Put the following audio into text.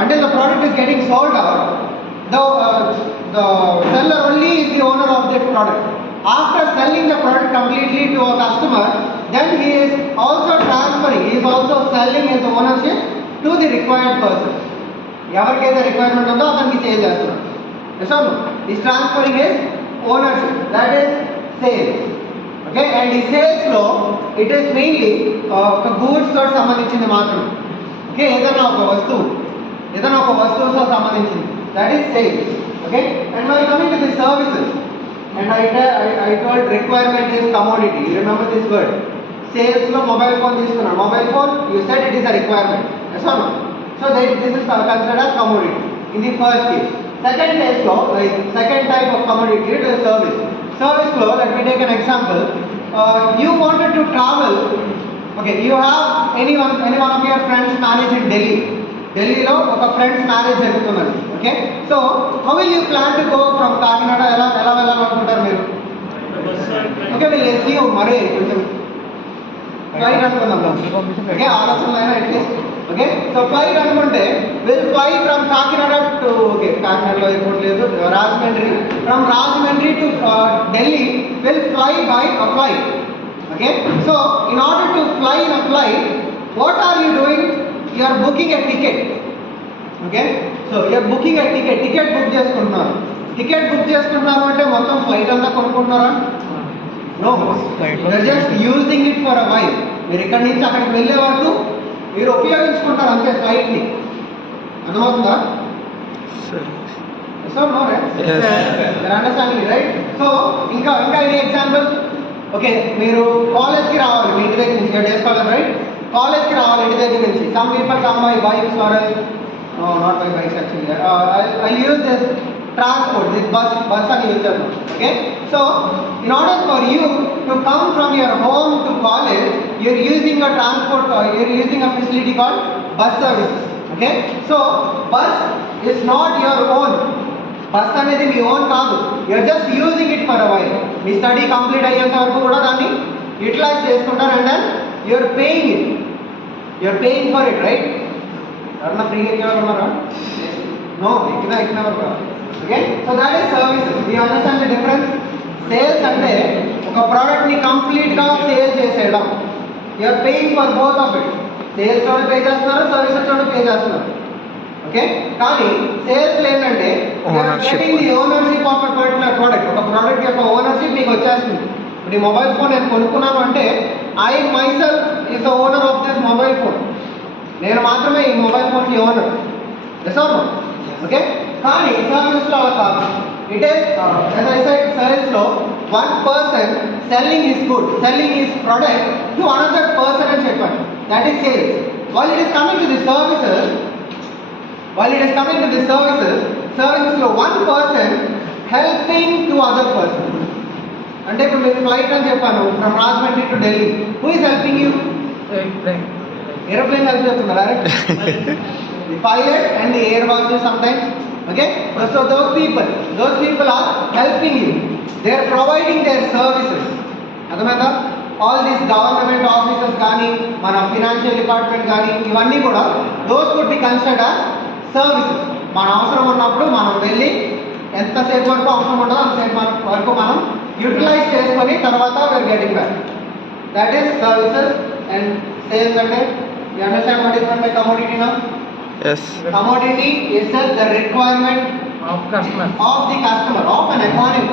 until the product is getting sold out, the seller only is the owner of that product. After selling the product completely to a customer, then he is also transferring, he is also selling his ownership to the required person. ఎవరికైతే requirement ఉందో అతనికి sale చేస్తున్నాడు. So is transferring his ownership, that is sales. Okay, and ఈ సేల్స్లో it is mainly ఒక goods తోటి సంబంధించింది మాత్రం. ఓకే, ఏదైనా ఒక వస్తువుతో సంబంధించింది, that is sales. Okay, and why coming to the services, and I told requirement is commodity. You remember this word? Sales లో మొబైల్ ఫోన్ తీసుకున్నాను. Mobile phone you said it is a requirement. Yes or no? So this is considered as commodity in the first case. Second case లో, like second type of commodity, it is service. Service లో, let me take an example. You wanted to travel. Okay, you have any one of your friends marriage in Delhi. ఢిల్లీలో ఒక friends marriage జరుగుతున్నది. Okay, so how will you plan to go from Kakinada? ఎలా వెళ్ళాలనుకుంటారు మీరు? ఓకే, వీళ్ళు ఎస్యూ మరీ కొంచెం ఫ్లైట్ అనుకుందాం. ఓకే, ఆలోచనలు అయినా అట్లీస్ట్. ఓకే, సో ఫ్లైట్ అనుకుంటే will fly from Kakinada to, okay కాకినాడలో ఎయిర్పోర్ట్ లేదు, Rajahmundry, from Rajahmundry to Delhi will fly by a flight. Okay, so in order to fly in a flight, what are you doing? You are booking a ticket. Okay, so you are booking a ticket. Ticket book చేసుకుంటున్నారు. Ticket book చేసుకుంటున్నారు అంటే మొత్తం flight అంతా కొనుక్కుంటున్నారా? No, you are just using it for a while. మీరు ఇక్కడి నుంచి అక్కడికి వెళ్ళే వరకు మీరు ఉపయోగించుకుంటారు అంతే ఫ్లైట్ని. అర్థమవుతుందా? సో నో రైట్, మీరు అండర్స్టాండింగ్ రైట్? సో ఇంకా ఎనీ ఎగ్జాంపుల్? ఓకే, మీరు కాలేజ్కి రావాలి మీ ఇంటి దగ్గర నుంచి, డేస్ కాలేజ్ రైట్? కాలేజ్కి రావాలి ఇంటి దగ్గర నుంచి. Some people come by bikes or not by bikes actually. I use this transport, this bus అని యూజ్ చేస్తాను. Okay, so in order for you to come from your home to college, you're using a transport, you're using a facility called bus services. Okay, so bus is not your own. Bus అనేది మీ own కాదు, you're just using it for a while. మీ study complete అయ్యేంత వరకు కూడా దాన్ని utilize చేసుకుంటారు. And then you're paying it, you're paying for it, right? Arna free ga evalunnara? No, ikna varga. Okay, so that is services. We understand the difference. Sales ante oka product ni complete ga sale cheseyadam. You're paying for both of it. Sales lo pay chestunaru, services lo pay chestunaru. Okay, కానీ సేల్స్ ఏంటంటే you're getting the ownership of a particular product. ఒక product యొక్క ownership మీకు వచ్చేస్తుంది. ఇప్పుడు ఈ mobile phone నేను కొనుక్కున్నాను అంటే I myself is the owner of this mobile phone. నేను మాత్రమే ఈ మొబైల్ ఫోన్కి owner. Yes or no? Okay, కానీ సర్వీస్లో అలా కాదు. It is as I said, సేల్స్లో one person selling his good, selling his product to another person అని చెప్పాను. That is sales. While it is coming to the services, సర్వీసెస్లో one person helping to other person. అంటే ఇప్పుడు మీరు flight అని చెప్పాను, from Rajahmundry to Delhi, who is helping you? Aeroplane help చేస్తున్నారా? The pilot and the air hostess sometimes. Okay, so those people are helping you, they are providing their services. అర్థమైందా? All these government offices కానీ, మన financial department కానీ, ఇవన్నీ కూడా those could be considered as services. మన అవసరం ఉన్నప్పుడు మనం వెళ్ళి ఎంతసేపు వరకు అవసరం ఉండదో అంతసేపు వరకు మనం యూటిలైజ్ చేసుకొని తర్వాత we're getting back. That is services. And sales అంటే you understand what is mean by commodity now? Yes. Commodity is the requirement of the customer, of an economy.